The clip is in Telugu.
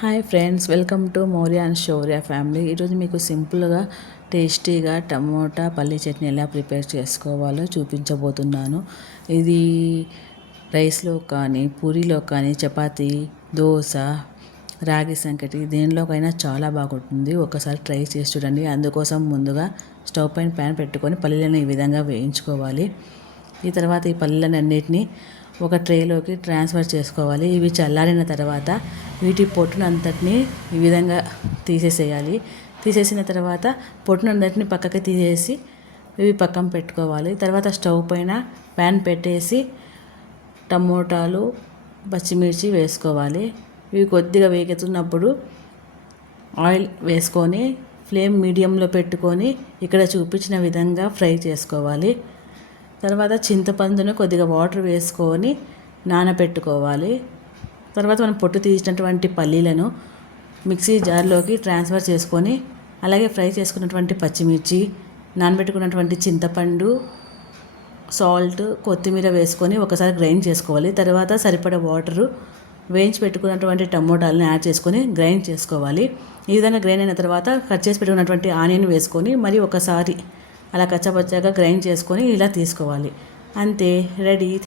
Hi friends, welcome to Maurya and Shaurya family. ఈరోజు మీకు సింపుల్గా టేస్టీగా టమోటా పల్లీ చట్నీ ఎలా ప్రిపేర్ చేసుకోవాలో చూపించబోతున్నాను. ఇది రైస్లో కానీ పూరీలో కానీ చపాతీ, దోశ, రాగి సంకటి దేనిలోకైనా చాలా బాగుంటుంది. ఒకసారి ట్రై చేసి చూడండి. అందుకోసం ముందుగా స్టవ్ పైన ప్యాన్ పెట్టుకొని పల్లీలను ఈ విధంగా వేయించుకోవాలి. ఈ తర్వాత ఈ పల్లీలన్నింటినీ ఒక ట్రేలోకి ట్రాన్స్ఫర్ చేసుకోవాలి. ఇవి చల్లారిన తర్వాత వీటి పొట్టునంతటిని ఈ విధంగా తీసేసేయాలి. తీసేసిన తర్వాత పొట్టునంతటిని పక్కకి తీసేసి ఇవి పక్కన పెట్టుకోవాలి. తర్వాత స్టవ్ పైన ప్యాన్ పెట్టేసి టమోటాలు, పచ్చిమిర్చి వేసుకోవాలి. ఇవి కొద్దిగా వేగుతున్నప్పుడు ఆయిల్ వేసుకొని ఫ్లేమ్ మీడియంలో పెట్టుకొని ఇక్కడ చూపించిన విధంగా ఫ్రై చేసుకోవాలి. తర్వాత చింతపండును కొద్దిగా వాటర్ వేసుకొని నానబెట్టుకోవాలి. తర్వాత మనం పొట్టు తీసినటువంటి పల్లీలను మిక్సీ జార్లోకి ట్రాన్స్ఫర్ చేసుకొని అలాగే ఫ్రై చేసుకున్నటువంటి పచ్చిమిర్చి, నానబెట్టుకున్నటువంటి చింతపండు, సాల్ట్, కొత్తిమీర వేసుకొని ఒకసారి గ్రైండ్ చేసుకోవాలి. తర్వాత సరిపడా వాటరు, వేయించి పెట్టుకున్నటువంటి టమోటాలను యాడ్ చేసుకొని గ్రైండ్ చేసుకోవాలి. ఈ విధంగా గ్రైండ్ అయిన తర్వాత కట్ చేసి పెట్టుకున్నటువంటి ఆనియన్ వేసుకొని మరి ఒకసారి అలా కచ్చపచ్చగా గ్రైండ్ చేసుకొని ఇలా తీసుకోవాలి. అంతే, రెడీ.